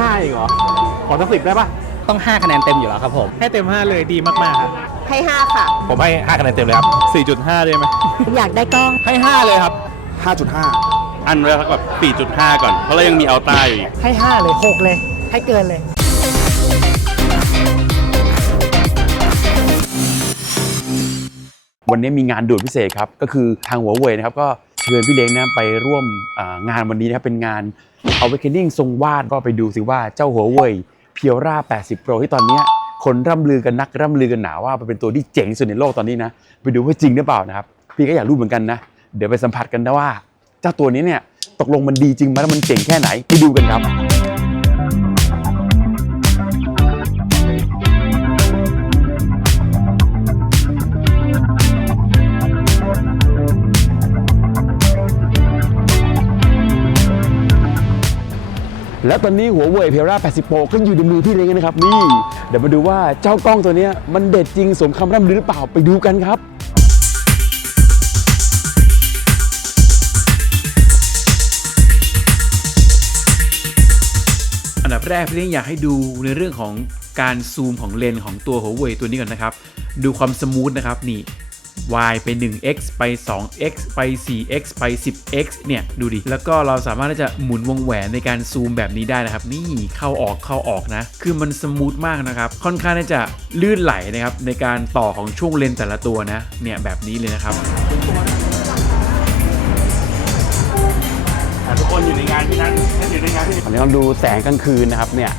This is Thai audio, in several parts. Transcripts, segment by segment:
ห้าอีกเหรอ ขอสักสิบได้ปะต้อง 5 คะแนนเต็มอยู่แล้วครับผม ให้เต็มห้าเลยดีมากๆครับ ให้5ค่ะ ผมให้ห้าคะแนนเต็มเลยครับสี่จุดห้าได้ไหม อยากได้กล้อง ให้ห้าเลยครับอันไว้สักแบบ 4.5 ก่อน เพราะเรายังมีอัลต้าอยู่อีกให้ 5 เลย 6 เลย ให้เกินเลย วันนี้มีงานด่วนพิเศษครับ ก็คือทางหัวเว่ยนะครับ ก็เชิญพี่เล้งนะไปร่วมอ่างานวันนี้นะครับ เป็นงาน Awakening ทรงวาดก็ไปดูสิว่าเจ้าหัวเว่ยเพียวรา80 Pro ที่ตอนนี้คนร่ำลือกันนักร่ำลือกันหนาว่าเป็นตัวที่เจ๋งที่สุดในโลกตอนนี้นะ ไปดูว่าจริงหรือเปล่านะครับ พี่ก็อยากรู้เหมือนกันนะ เดี๋ยวไปสัมผัสกันนะว่า เจ้าตัวนี้เนี่ยตกลงมันดีจริงไหมแล้วมันเจ๋งแค่ไหนไปดูกันครับ แล้วตอนนี้หัวเว่ยเพล่า80 Pro ก็อยู่ในมือพี่เล้งนะครับ นี่ เดี๋ยวมาดูว่าเจ้ากล้องตัวนี้มันเด็ดจริงสมคำร่ำลือหรือเปล่าไปดูกันครับอันดับแรกพี่เล้งอยากให้ดูในเรื่องของการซูมของเลนส์ของตัวหัวเว่ยตัวนี้ก่อนนะครับ ดูความสมูทนะครับนี่ y ไป 1x ไป 2x ไป 4x ไป 10x เนี่ย ดูดิ แล้วก็เราสามารถที่จะหมุนวงแหวนในการซูมแบบนี้ได้นะครับ นี่เข้าออกเข้าออกนะ คือมันสมูทมากนะครับ ค่อนข้างที่จะลื่นไหลนะครับ ในการต่อของช่วงเลนส์แต่ละตัวนะ เนี่ยแบบนี้เลยนะครับ ทุกคนอยู่ในงานที่นั้นท่านอยู่ในงานที่อันนี้ลองดูแสงกลางคืนนะครับ เนี่ย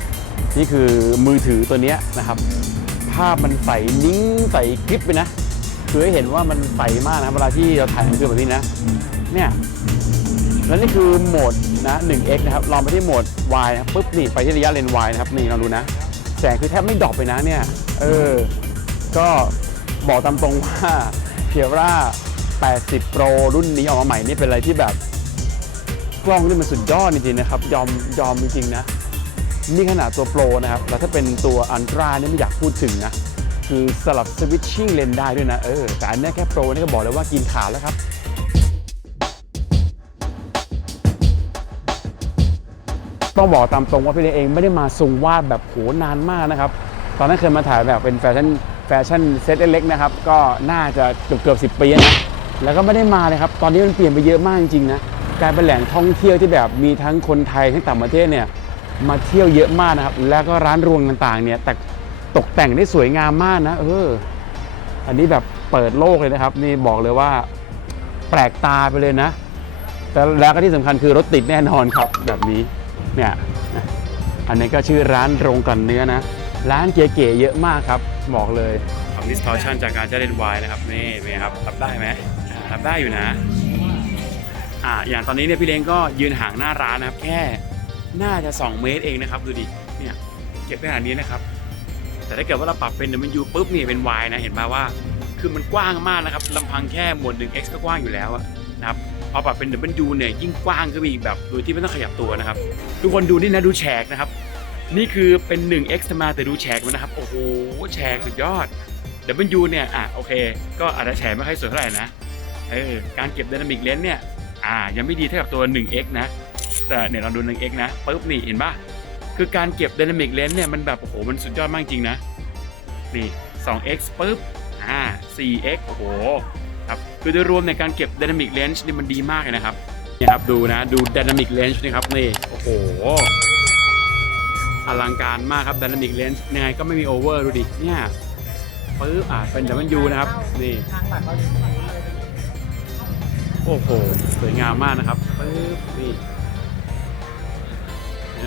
นี่คือมือถือตัวเนี้ยนะครับ ภาพมันใสนิ่งใสกริบไปนะ คือให้เห็นว่ามันใสมากนะเวลาที่เราถ่ายกลางคืนแบบนี้นะ เนี่ย แล้วนี่คือโหมดนะ 1x นะครับ ลองไปที่โหมด y นะครับปุ๊บนี่ไปที่ระยะเลน y นะครับ นี่ลองดูนะ แสงคือแทบไม่ดรอปไปนะเนี่ย เออ ก็บอกตามตรงว่าเพียร่า80 Pro รุ่นนี้ออกมาใหม่นี่เป็นอะไรที่แบบ กล้องนี่มันสุดยอดจริงๆนะครับ ยอมยอมจริงๆนะ นี่ขนาดตัวโปรนะครับ แล้วถ้าเป็นตัวอันตราเนี่ยไม่อยากพูดถึงนะ คือสลับสวิตชิ่งเลนได้ด้วยนะเออแต่อันนี้แค่โปรนี่ก็บอกเลยว่ากินขาดแล้วครับต้องบอกตามตรงว่าพี่เล็กเองไม่ได้มาทรงวาดแบบโหนานมากนะครับ ตอนนั้นเคยมาถ่ายแบบเป็นแฟชั่นแฟชั่นเซตเล็กๆนะครับ ก็น่าจะเกือบเกือบสิปีนะ แล้วก็ไม่ได้มาเลยครับ ตอนนี้มันเปลี่ยนไปเยอะมากจริงๆนะ กลายเป็นแหล่งท่องเที่ยวที่แบบมีทั้งคนไทยทั้งต่างประเทศเนี่ยมาเที่ยวเยอะมากนะครับ แล้วก็ร้านรวงต่างๆเนี่ยแต่ ตกแต่งได้สวยงามมากนะ เออ อันนี้แบบเปิดโลกเลยนะครับ นี่บอกเลยว่า แปลกตาไปเลยนะ แต่แล้วก็ที่สำคัญคือรถติดแน่นอนครับแบบนี้ เนี่ย อันนี้ก็ชื่อร้านโรงกลั่นเนื้อนะ ร้านเก๋ๆเยอะมากครับ บอกเลยทำ distortion จากการจะเล่น Y นะครับ นี่เป็นไงครับรับได้ไหมรับได้อยู่นะอ่าอย่างตอนนี้เนี่ยพี่เล้งก็ยืนห่างหน้าร้านนะครับ แค่น่าจะ 2 เมตรเองนะครับ ดูดิเนี่ยเก็บได้ขนาดนี้นะครับ แต่ถ้าเกิดว่าเราปรับเป็น W ปุ๊บนี่เป็น Y นะเห็นมาว่า คือมันกว้างมากนะครับลำพังแค่หมวด 1x ก็กว้างอยู่แล้วนะครับพอปรับเป็น W เนี่ยยิ่งกว้างขึ้นไปอีกแบบโดยที่ไม่ต้องขยับตัวนะครับ ทุกคนดูนี่นะดูแฉกนะครับ นี่คือเป็น 1x ธรรมดาแต่ดูแฉกมันนะครับโอ้โหแฉกสุดยอด W เนี่ยอะโอเค ก็อาจจะแฉกไม่ค่อยสวยเท่าไหร่นะเออการเก็บ Dynamic Lens เนี่ยอ่ายังไม่ดีเท่ากับตัว 1x นะแต่เนี่ยเราดู 1x นะปุ๊บนี่เห็นปะ คือการเก็บ Dynamic Lens เนี่ยมันแบบโอ้โหมันสุดยอดมากจริงนะนี่ 2x ปุ๊บอ่า 4x โอ้โหครับคือโดยรวมในการเก็บ Dynamic Lens นี่มันดีมากเลยนะครับนี่ครับดูนะดู Dynamic Lens นะครับนี่โอ้โหอลังการมากครับ Dynamic Lens ยังไงก็ไม่มีโอเวอร์ดูดิเนี่ยปึ๊บอ่าเป็น W นะครับนี่โอ้โหสวยงามมากนะครับปึ๊บนี่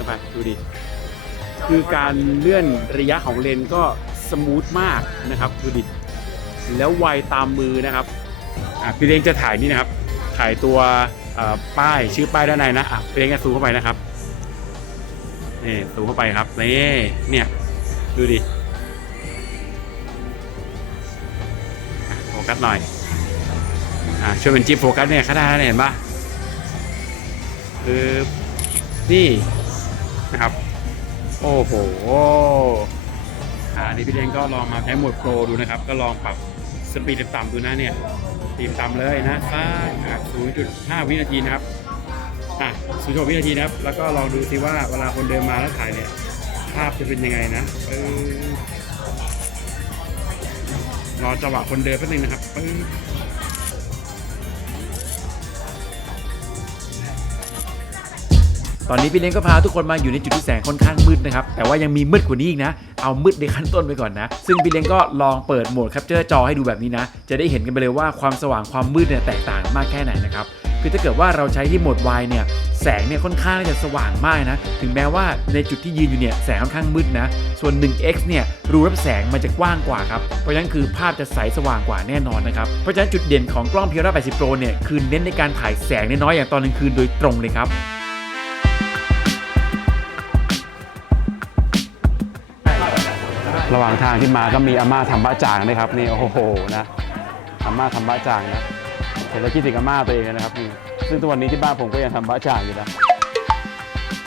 อไปดูดิ คือการเลื่อนระยะของเลนก็สมูทมากนะครับดูดิ แล้วไวตามมือนะครับพี่เล้งจะถ่ายนี่นะครับ ถ่ายตัวป้ายชื่อป้ายด้านในนะะพี่เล้งจะซูมเข้าไปนะครับนี่ซูมเข้าไปครับนี่เนี่ยดูดิโฟกัสหน่อยอช่วยเป็นจิ๊บโฟกัสเนี่ยข้างหน้เนี่ยเห็นปะคือนี่ นะครับ โอ้โหอ่าอันนี้พี่เล้งก็ลองมาใช้โหมดโปรดูนะครับ ก็ลองปรับสปีดต่ำๆดูนะเนี่ยตีมต่ำเลยนะสัก0.5วินาทีนะครับอะสุชวินาทีนะครับ แล้วก็ลองดูซิว่าเวลาคนเดินมาแล้วถ่ายเนี่ย ภาพจะเป็นยังไงนะเออรอจังหวะคนเดินแป๊บนึงนะครับปึ๊บ ตอนนี้พี่เล้งก็พาทุกคนมาอยู่ในจุดที่แสงค่อนข้างมืดนะครับ แต่ว่ายังมีมืดกว่านี้อีกนะ เอามืดในขั้นต้นไปก่อนนะ ซึ่งพี่เล้งก็ลองเปิดโหมด Capture จอให้ดูแบบนี้นะ จะได้เห็นกันไปเลยว่าความสว่างความมืดเนี่ยแตกต่างมากแค่ไหนนะครับคือถ้าเกิดว่าเราใช้ที่โหมด Y เนี่ยแสงเนี่ยค่อนข้างที่จะสว่างมากนะ ถึงแม้ว่าในจุดที่ยืนอยู่เนี่ยแสงค่อนข้างมืดนะ ส่วน 1x เนี่ยรูรับแสงมันจะกว้างกว่าครับ เพราะฉะนั้นคือภาพจะใสสว่างกว่าแน่นอนนะครับ เพราะฉะนั้นจุดเด่นของกล้อง p i r a 80 Pro เนี่ยคือเน้นในการถ่ายแสงน้อยๆอย่างตอนกลางคืนโดยตรงเลยครับ ระหว่างทางที่มาก็มีอาม่าทำบะจ่างนะครับนี่โอ้โหนะอาม่าทำบะจ่างนะเห็นแล้วคิดถึงอาม่าตัวเองนะครับนี่ซึ่งทุกวันนี้ที่บ้านผมก็ยังทำบะจ่างอยู่นะ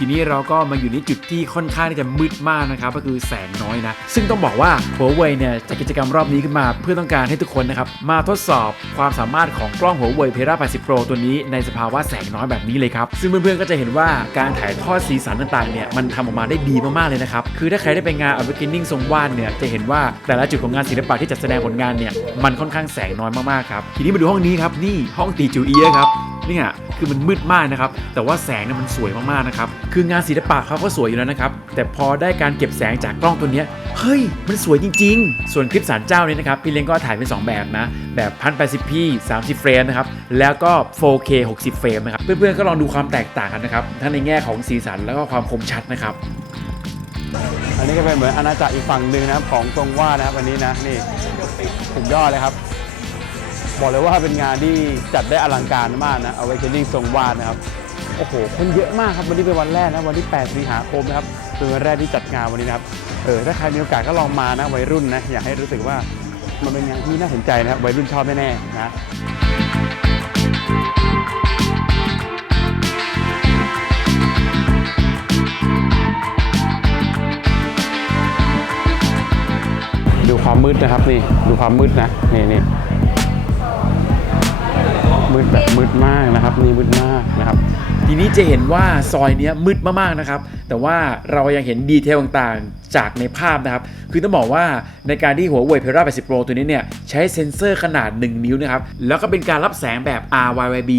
ทีนี้เราก็มาอยู่ในจุดที่ค่อนข้างที่จะมืดมากนะครับก็คือแสงน้อยนะ ซึ่งต้องบอกว่าหัวเว่ยเนี่ยจัดกิจกรรมรอบนี้ขึ้นมา เพื่อต้องการให้ทุกคนนะครับมาทดสอบความสามารถของกล้องหัวเว่ยเพรา80 Pro ตัวนี้ในสภาวะแสงน้อยแบบนี้เลยครับ ซึ่งเพื่อนๆก็จะเห็นว่าการถ่ายทอดสีสันต่างๆเนี่ยมันทำออกมาได้ดีมากๆเลยนะครับ คือถ้าใครได้ไปงาน Awakening ทรงวาดเนี่ยจะเห็นว่าแต่ละจุดของงานศิลปะที่จัดแสดงผลงานเนี่ยมันค่อนข้างแสงน้อยมากๆครับทีนี้มาดูห้องนี้ครับนี่ห้องตีจูเอียครับ เนี่ยคือมันมืดมากนะครับ แต่ว่าแสงเนี่ยมันสวยมากๆนะครับ คืองานศิลปะเขาก็สวยอยู่แล้วนะครับ แต่พอได้การเก็บแสงจากกล้องตัวเนี้ยเฮ้ย มันสวยจริง ๆ ส่วนคลิปสารเจ้าเนี่ยนะครับ พี่เล้งก็ถ่ายเป็น 2 แบบนะ แบบ 1080p 30 เฟรมนะครับ แล้วก็ 4K 60 เฟรมนะครับ เพื่อนๆ ก็ลองดูความแตกต่างกันนะครับ ทั้งในแง่ของสีสันแล้วก็ความคมชัดนะครับ อันนี้ก็เป็นเหมือนอาณาจักรอีกฝั่งหนึ่งนะครับของทรงว่านะครับวันนี้นะนี่สุดยอดเลยครับ บอกเลยว่าเป็นงานที่จัดได้อลังการมากนะเอาไว้เชนนิ่งทรงวาดนะครับโอ้โหคนเยอะมากครับวันนี้เป็นวันแรกนะวันที่ 8 สิงหาคมนะครับเป็นวันแรกที่จัดงานวันนี้นะครับเออถ้าใครมีโอกาสก็ลองมานะวัยรุ่นนะอยากให้รู้สึกว่ามันเป็นงานที่น่าสนใจนะครับวัยรุ่นชอบแน่ๆนะดูความมืดนะครับนี่ดูความมืดนะนี่นี่ มืดแบบมืดมากนะครับ นี่มืดมากนะครับ ทีนี้จะเห็นว่าซอยนี้มืดมากๆนะครับ แต่ว่าเรายังเห็นดีเทลต่างๆ จากในภาพนะครับ คือต้องบอกว่าในการที่หัวเว่ย Peira 80 Pro ตัวนี้เนี่ยใช้เซ็นเซอร์ขนาด 1 นิ้วนะครับ แล้วก็เป็นการรับแสงแบบ RYYB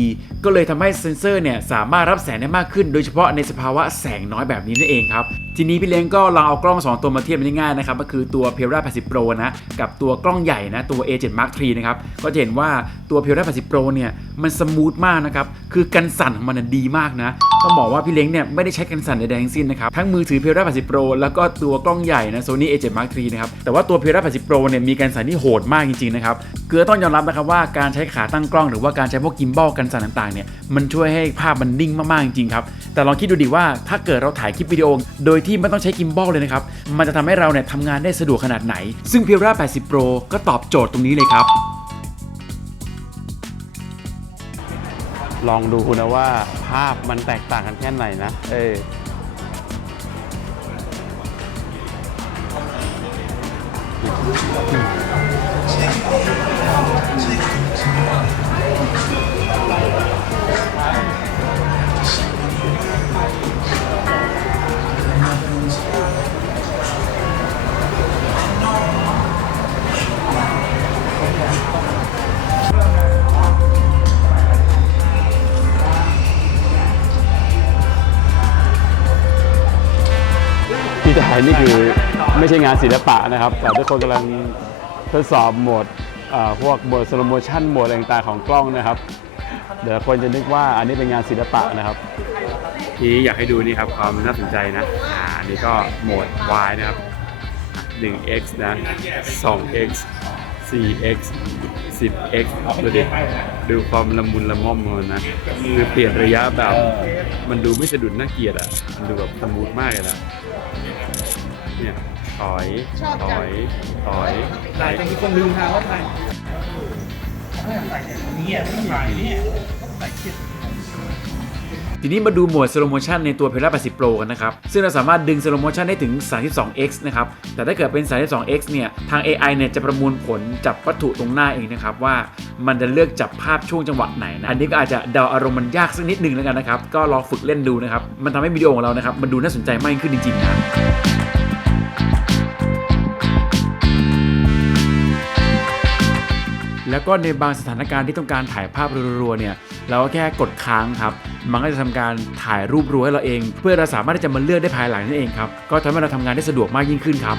ก็เลยทำให้เซ็นเซอร์เนี่ยสามารถรับแสงได้มากขึ้น โดยเฉพาะในสภาวะแสงน้อยแบบนี้นั่นเองครับ ทีนี้พี่เล้งก็ลองเอากล้อง 2 ตัวมาเทียบกันง่ายๆนะครับก็คือตัว Peira 80 Pro นะกับตัวกล้องใหญ่นะตัว A7 Mark III นะครับก็จะเห็นว่าตัว Peira 80 Pro เนี่ยมันสมูทมากนะครับคือกันสั่นของมันนะดีมากนะ ต้องบอกว่าพี่เล้งเนี่ยไม่ได้ใช้กันสั่นใดๆทั้งสิ้นนะครับ ทั้งมือถือ Peira 80 Pro แล้วก็ตัวกล้องใหญ่นะ Sony A7 Mark III นะครับ แต่ว่าตัว Peira 80 Pro เนี่ยมีกันสั่นที่โหดมากจริงๆนะครับคือต้องยอมรับนะครับว่าการใช้ขาตั้งกล้องหรือว่าการใช้พวกกิมบอลกันสั่นต่างๆเนี่ยมันช่วยให้ภาพมันนิ่งมากๆจริงๆครับแต่ลองคิดดูดิว่าถ้าเกิดเราถ่ายคลิปวิดีโอโดยที่ไม่ต้องใช้กิมบอลเลยนะครับมันจะทำให้เราเนี่ยทำงานได้สะดวกขนาดไหน ซึ่ง Peira 80 Pro ก็ตอบโจทย์ตรงนี้เลยครับ ลองดูนะว่าภาพมันแตกต่างกันแค่ไหนนะ เออที่ ถ่ายนี่คือไม่ใช่งานศิลปะนะครับ แต่ทุกคนกำลังทดสอบโหมดพวกโหมดสโลโมชันโหมดอะไรต่างๆของกล้องนะครับ เดี๋ยวคนจะนึกว่าอันนี้เป็นงานศิลปะนะครับ ทีนี้อยากให้ดูนี่ครับความน่าสนใจนะอ่าอันนี้ก็โหมด Y นะครับอะ 1x นะ 2x 4x 10x ดูดิดูความละมุนละม่อมมันนะ คือเปลี่ยนระยะแบบ มันดูไม่สะดุดน่าเกลียดอะ มันดูแบบสมูทมากเลยนะ เนี่ยถอยถอยถอยถ่ายจนทุกคนลืมทางว่าถ่ายทีนี้มาดูโหมด slow motion ในตัว p e l a 80 Pro กันนะครับ ซึ่งเราสามารถดึง slow motion ได้ถึง 32x นะครับ แต่ถ้าเกิดเป็น 32x เนี่ย ทาง AI เนี่ยจะประมวลผลจับวัตถุตรงหน้าเองนะครับ ว่ามันจะเลือกจับภาพช่วงจังหวะไหนนะ อันนี้ก็อาจจะเดาอารมณ์มันยากสักนิดนึงแล้วกันนะครับ ก็ลองฝึกเล่นดูนะครับ มันทำให้วิดีโอของเรานะครับมันดูน่าสนใจมากยิ่งขึ้นจริงๆนะ แล้วก็ในบางสถานการณ์ที่ต้องการถ่ายภาพรัวๆเนี่ยเราก็แค่กดค้างครับ มันก็จะทำการถ่ายรูปรัวให้เราเอง เพื่อเราสามารถที่จะมาเลือกได้ภายหลังนั่นเองครับ ก็ทำให้เราทำงานได้สะดวกมากยิ่งขึ้นครับ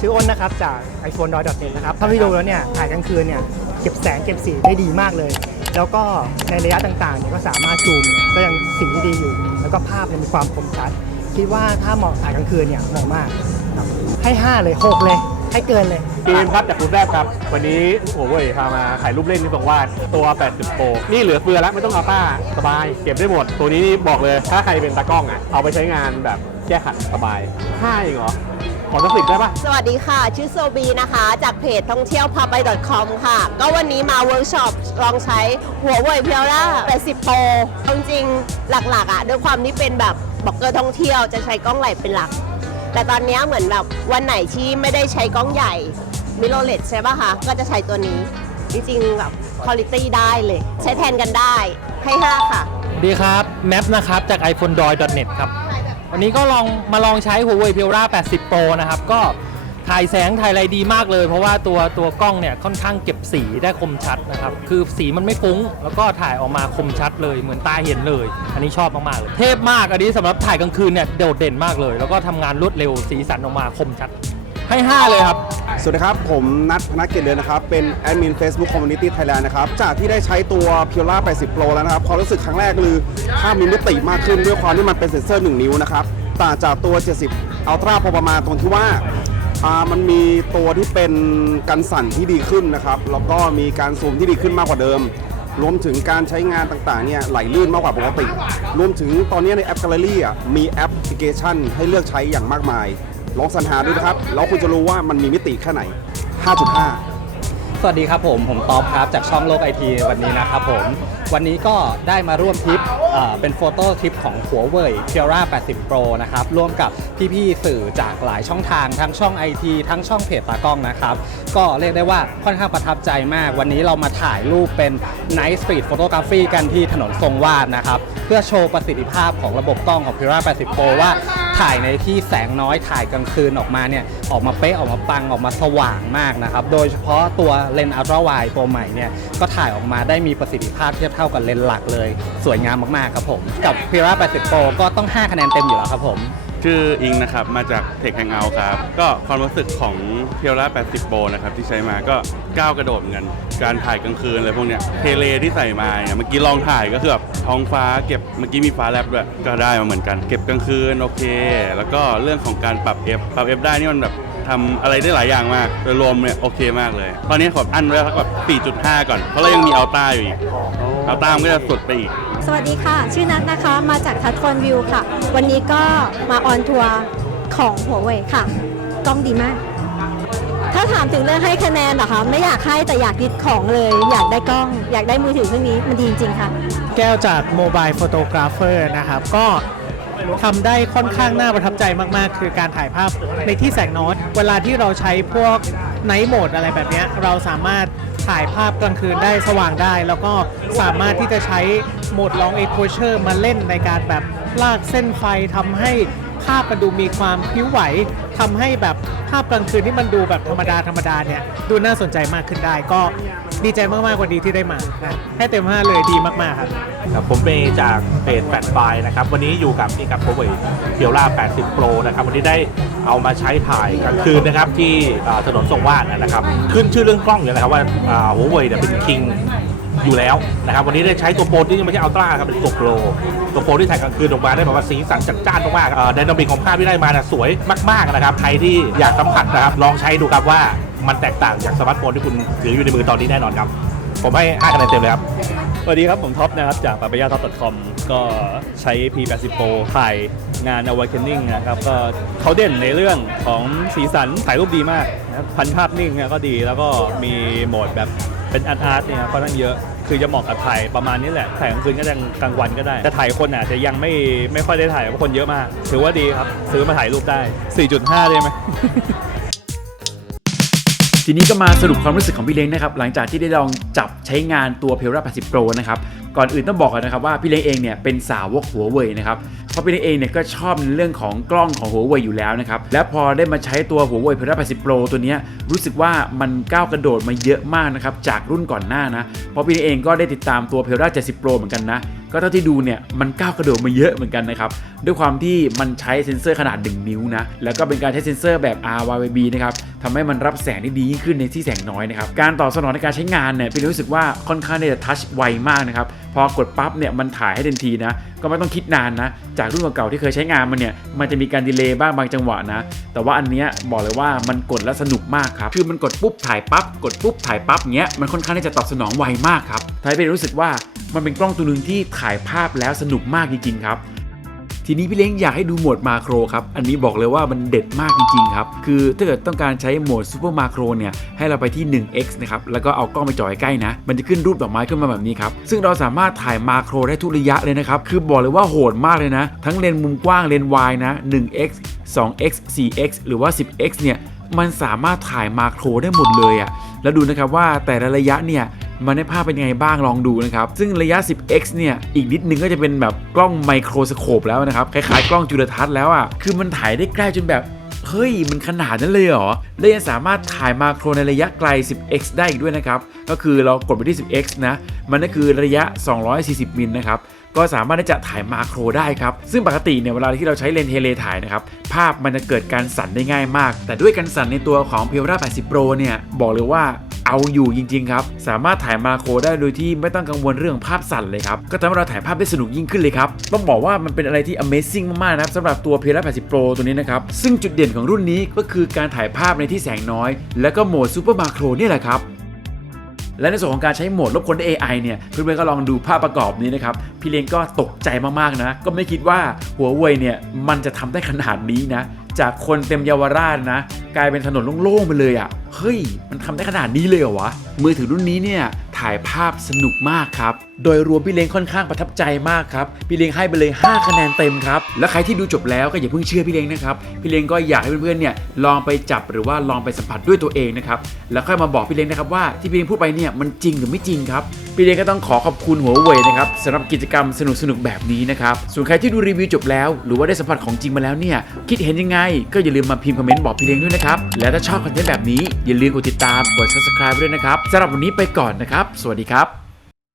ชื่ออ้นนะครับจาก iPhone n o i .net นะครับเท่าที่ดูแล้วเนี่ยถ่ายกลางคืนเนี่ยเก็บแสงเก็บสีได้ดีมากเลย แล้วก็ในระยะต่างๆเนี่ยก็สามารถซูมเนี่ยก็ยังสีดีอยู่ แล้วก็ภาพเนี่ยมีความคมชัด คิดว่าถ้าเหมาะถ่ายกลางคืนเนี่ยเหมาะมากครับให้ 5 เลย 6 เลย ให้เกินเลย ทีมครับจากคุณแรกครับ วันนี้โอ้โหเว้ยพามาถ่ายรูปเล่นที่ตรงว่าตัว 80โปรนี่เหลือเฟือแล้วไม่ต้องเอาต้าสบาย เก็บได้หมด ตัวนี้นี่บอกเลยถ้าใครเป็นตากล้องอะเอาไปใช้งานแบบแก้ขัดสบาย5เองเหรอ ขอสักสิบได้ปะสวัสดีค่ะ ชื่อโซบีนะคะ จากเพจท่องเที่ยวพาไป .com ค่ะ ก็วันนี้มาเวิร์กช็อปลองใช้หัวเว่ยเพียวล่า80โปรจริงๆหลักๆอะด้วยความที่เป็นแบบบล็อกเกอร์ท่องเที่ยวจะใช้กล้องไหลเป็นหลัก แต่ตอนเนี้ยเหมือนแบบวันไหนที่ไม่ได้ใช้กล้องใหญ่มิโรเลสใช่ป่ะคะ ก็จะใช้ตัวนี้ จริงๆแบบคุณภาพได้เลย ใช้แทนกันได้ให้ 5 ค่ะสวัสดีครับแมปนะครับจาก iPhone d o i net ครับ วันนี้ก็ลองมาลองใช้ Huawei p i o r a 80 Pro นะครับ ก็ถ่ายแสงถ่ายอะไรดีมากเลย เพราะว่าตัวตัวกล้องเนี่ยค่อนข้างเก็บสีได้คมชัดนะครับ คือสีมันไม่ฟุ้ง แล้วก็ถ่ายออกมาคมชัดเลยเหมือนตาเห็นเลย อันนี้ชอบมากๆเลย เทพมากอันนี้สำหรับถ่ายกลางคืนเนี่ยโดดเด่นมากเลย แล้วก็ทำงานรวดเร็วสีสันออกมาคมชัด ให้ 5 เลยครับ สวัสดีครับ ผมนัทพนักเกียรติเรือนนะครับ เป็นแอดมิน Facebook Community Thailand นะครับ จากที่ได้ใช้ตัว p u r a 80 Pro แล้วนะครับ ความรู้สึกครั้งแรกคือภาพมีมิติมากขึ้นด้วยความที่มันเป็นเซ็นเซอร์ 1 นิ้วนะครับ ต่างจากตัว 70 Ultra พอประมาณตรงที่ว่าอ่ามันมีตัวที่เป็นกันสั่นที่ดีขึ้นนะครับ แล้วก็มีการซูมที่ดีขึ้นมากกว่าเดิม รวมถึงการใช้งานต่างๆเนี่ยไหลลื่นมากกว่าปกติ รวมถึงตอนนี้ในแอป Gallery อะมีแอปพลิเคชันให้เลือกใช้อย่างมากมาย ลองสรรหาดูนะครับ แล้วคุณจะรู้ว่ามันมีมิติแค่ไหน 5.5 สวัสดีครับผม ผมต๊อบครับจากช่องโลกไอทีวันนี้นะครับผม วันนี้ก็ได้มาร่วมทริปเอ่อเป็นโฟโต้ทริปของหัวเว่ยเ i รา80 Pro นะครับ ร่วมกับพี่ๆสื่อจากหลายช่องทาง ทั้งช่อง IT ทั้งช่องเพจตากล้องนะครับ ก็เรียกได้ว่าค่อนข้างประทับใจมาก วันนี้เรามาถ่ายรูปเป็น Night Street Photography กันที่ถนนทรงวาดนะครับ เพื่อโชว์ประสิทธิภาพของระบบกล้องของ p i r a 80 Pro ว่า ถ่ายในที่แสงน้อยถ่ายกลางคืนออกมาเนี่ยออกมาเป๊ะออกมาปังออกมาสว่างมากนะครับ โดยเฉพาะตัวเลนส์อัลตร้าไวตัวใหม่เนี่ยก็ถ่ายออกมาได้มีประสิทธิภาพเทียบเท่ากับเลนส์หลักเลย สวยงามมากๆครับผม กับ p i r a 80 Pro ก็ต้อง 5 คะแนนเต็มอยู่แล้วครับผม ชื่ออิงนะครับ มาจาก Tech Hangout ครับ ก็ความรู้สึกของเพียวล่า80โปรนะครับ ที่ใช้มาก็ก้าวกระโดดเหมือนกัน การถ่ายกลางคืนอะไรพวกเนี้ยเทเลที่ใส่มาเนี่ยเมื่อกี้ลองถ่ายก็คือแบบท้องฟ้าเก็บเมื่อกี้มีฟ้าแลบด้วยก็ได้มาเหมือนกัน เก็บกลางคืนโอเค แล้วก็เรื่องของการปรับ F ปรับ F ได้นี่มันแบบทำอะไรได้หลายอย่างมากโดยรวมเนี่ยโอเคมากเลย ตอนนี้ขออันไว้สักแบบ4.5 ก่อน เพราะเรายังมีอัลต้าอยู่อีกอัลต้ามันก็จะสุดไปอีก สวัสดีค่ะ ชื่อนัทนะคะ มาจากทัชคอนวิวค่ะ วันนี้ก็มาออนทัวร์ของหัวเว่ยค่ะ กล้องดีมาก ถ้าถามถึงเรื่องให้คะแนนเหรอคะ ไม่อยากให้แต่อยากยึดของเลย อยากได้กล้อง อยากได้มือถือเครื่องนี้ มันดีจริงๆค่ะ แก้วจากโมบายโฟโตกราฟเฟอร์นะครับ ก็ทำได้ค่อนข้างน่าประทับใจมากๆ คือการถ่ายภาพในที่แสงน้อยเวลาที่เราใช้พวกไนท์โหมดอะไรแบบนี้เราสามารถ ถ่ายภาพกลางคืนได้สว่างได้ แล้วก็สามารถที่จะใช้โหมดลองเอ็กโพเชอร์มาเล่นในการแบบลากเส้นไฟทำให้ภาพมันดูมีความพิ้วไหวทำให้แบบภาพกลางคืนที่มันดูแบบธรรมดาธรรมดาเนี่ยดูน่าสนใจมากขึ้นได้ก็ ดีใจมากๆวันนี้ที่ได้มานะให้เต็มห้าเลยดีมากๆครับ ครับผมเปจากเพจแฟนไฟนะครับ วันนี้อยู่กับนี่ครับโ u เว่ยเขียวล่า 80 Pro นะครับ วันนี้ได้เอามาใช้ถ่ายกลางคืนนะครับที่อ่าถนนทรงวาดนะครับ ขึ้นชื่อเรื่องกล้องอยู่นะครับว่าโ u เว่ยเนี่ยเป็นคิง อยู่แล้วนะครับวันนี้ได้ใช้ตัวโปรที่ไม่ใช่อัลตร้าครับเป็นตัวโปรตัวโปรที่ถ่ายกลางคืนออกมาได้แบบว่าสีสันจัดจ้านมากๆไดนามิกของภาพที่ได้มาน่ะสวยมากๆนะครับใครที่อยากสัมผัสนะครับลองใช้ดูครับว่ามันแตกต่างจากสมาร์ทโฟนที่คุณถืออยู่ในมือตอนนี้แน่นอนครับ ผมให้5คะแนนเต็มเลยครับ สวัสดีครับ ผมท็อปนะครับ จากป a ป a y a t o p c o m ก็ใช้ P80 Pro ถ่ายงาน Awakening นะครับ ก็เขาเด่นในเรื่องของสีสันถ่ายรูปดีมากนะครับพันภาพนิ่งนะก็ดีแล้วก็มีโหมดแบบเป็นอาร์ตอาร์ตเนี่ยค่อนข้างเยอะ คือจะเหมาะกับถ่ายประมาณนี้แหละถ่ายกลางคืนก็ได้กลางวันก็ได้ แต่ถ่ายคนอาจจะยังไม่ไม่ค่อยได้ถ่ายเพราะคนเยอะมาก ถือว่าดีครับซื้อมาถ่ายรูปได้ 4.5 ได้ไหม ทีนี้ก็มาสรุปความรู้สึกของพี่เล้งนะครับ หลังจากที่ได้ลองจับใช้งานตัว p e l a 80 Pro นะครับ ก่อนอื่นต้องบอกก่อนนะครับว่าพี่เล้งเองเนี่ยเป็นสาวกหัวเว่ยนะครับเพราะพี่เล้งเองเนี่ยก็ชอบในเรื่องของกล้องของหัวเว่ยอยู่แล้วนะครับและพอได้มาใช้ตัวหัวเว่ย p e l a 80 Pro ตัวนี้รู้สึกว่ามันก้าวกระโดดมาเยอะมากนะครับจากรุ่นก่อนหน้านะเพราะพี่เล้งเองก็ได้ติดตามตัว p e l a 70 Pro เหมือนกันนะก็เท่าที่ดูเนี่ยมันก้าวกระโดดมาเยอะเหมือนกันนะครับด้วยความที่มันใช้เซ็นเซอร์ขนาด 1 นิ้วนะแล้วก็เป็นการใช้เซ็นเซอร์แบบ RYB นะครับทำให้มันรับแสงได้ดียิ่งขึ้นในที่แสงน้อยนะครับการตอบสนองในการใช้งานเนี่ยพี่รู้สึกว่าค่อนข้างที่จะทัชไวมากนะครับ พอกดปั๊บเนี่ยมันถ่ายให้ทันทีนะ ก็ไม่ต้องคิดนานนะ จากรุ่นเก่าๆที่เคยใช้งานมันเนี่ย มันจะมีการดีเลย์บ้างบางจังหวะนะ แต่ว่าอันเนี้ยบอกเลยว่ามันกดแล้วสนุกมากครับ คือมันกดปุ๊บถ่ายปั๊บ กดปุ๊บถ่ายปั๊บเงี้ย มันค่อนข้างที่จะตอบสนองไวมากครับทำให้เป็นรู้สึกว่ามันเป็นกล้องตัวหนึ่งที่ถ่ายภาพแล้วสนุกมากจริงๆครับ ทีนี้พี่เล้งอยากให้ดูโหมดมาโครครับ อันนี้บอกเลยว่ามันเด็ดมากจริงๆครับ คือถ้าเกิดต้องการใช้โหมดซูเปอร์มาโครเนี่ย ให้เราไปที่ 1x นะครับ แล้วก็เอากล้องไปจ่อใกล้นะ มันจะขึ้นรูปดอกไม้ขึ้นมาแบบนี้ครับ ซึ่งเราสามารถถ่ายมาโครได้ทุกระยะเลยนะครับ คือบอกเลยว่าโหดมากเลยนะ ทั้งเลนมุมกว้างเลนวายนะ 1x 2x 4x หรือว่า 10x เนี่ย มันสามารถถ่ายมาโครได้หมดเลยอะแล้วดูนะครับว่าแต่ละระยะเนี่ย มันได้ภาพเป็นยังไงบ้างลองดูนะครับ ซึ่งระยะ 10x เนี่ย อีกนิดนึงก็จะเป็นแบบกล้องไมโครสโคปแล้วนะครับ คล้ายๆ กล้องจุลทรรศน์แล้วอะ่ะ คือมันถ่ายได้ใกล้จนแบบเฮ้ย มันขนาดนั้นเลยเหรอ และยังสามารถถ่ายมาโครในระยะไกล 10x ได้อีกด้วยนะครับ ก็คือเรากดไปที่ 10x นะ มันก็คือระยะ 240 มิลนะครับ ก็สามารถที่จะถ่ายมาโครได้ครับ ซึ่งปกติเนี่ยเวลาที่เราใช้เลนส์เทเลถ่ายนะครับ ภาพมันจะเกิดการสั่นได้ง่ายมาก แต่ด้วยการสั่นในตัวของ p i l r a 80 Pro เนี่ย บอกเลยว่า เอาอยู่จริงๆครับ สามารถถ่ายมาโครได้โดยที่ไม่ต้องกังวลเรื่องภาพสั่นเลยครับ ก็ทำให้เราถ่ายภาพได้สนุกยิ่งขึ้นเลยครับ ต้องบอกว่ามันเป็นอะไรที่ Amazing มากๆนะครับสำหรับตัว p i l r a 80 Pro ตัวนี้นะครับ ซึ่งจุดเด่นของรุ่นนี้ก็คือการถ่ายภาพในที่แสงน้อย และก็โหมด Super Macro เนี่ยแหละครับและในส่วนของการใช้โหมดลบคนด้วย AI เนี่ยเพื่อนๆก็ลองดูภาพประกอบนี้นะครับ พี่เลี้ยงก็ตกใจมากๆนะ ก็ไม่คิดว่าหัวเว่ยเนี่ยมันจะทำได้ขนาดนี้นะ จากคนเต็มเยาวราชนะ กลายเป็นถนนโล่งๆไปเลยอะ่ะ เฮ้ย มันทำได้ขนาดนี้เลยเหรอวะ มือถือรุ่นนี้เนี่ย ถ่ายภาพสนุกมากครับ โดยรวมพี่เล้งค่อนข้างประทับใจมากครับ พี่เล้งให้ไปเลย 5 คะแนนเต็มครับ และใครที่ดูจบแล้วก็อย่าเพิ่งเชื่อพี่เล้งนะครับ พี่เล้งก็อยากให้เพื่อนๆเนี่ยลองไปจับหรือว่าลองไปสัมผัสด้วยตัวเองนะครับ แล้วค่อยมาบอกพี่เล้งนะครับว่าที่พี่เล้งพูดไปเนี่ยมันจริงหรือไม่จริงครับ พี่เล้งก็ต้องขอขอบคุณหัวเว่ยนะครับสำหรับกิจกรรมสนุกๆแบบนี้นะครับ ส่วนใครที่ดูรีวิวจบแล้ว หรือว่าได้สัมผัสของจริงมาแล้วเนี่ย คิดเห็นยังไง ก็อย่าลืมมาพิมพ์คอมเมนต์บอกพี่เล้งด้วยนะครับ และถ้าชอบคอนเทนต์แบบนี้อย่าลืมกดติดตามกด subscribe ด้วยนะครับสำหรับวันนี้ไปก่อนนะครับ สวัสดีครับ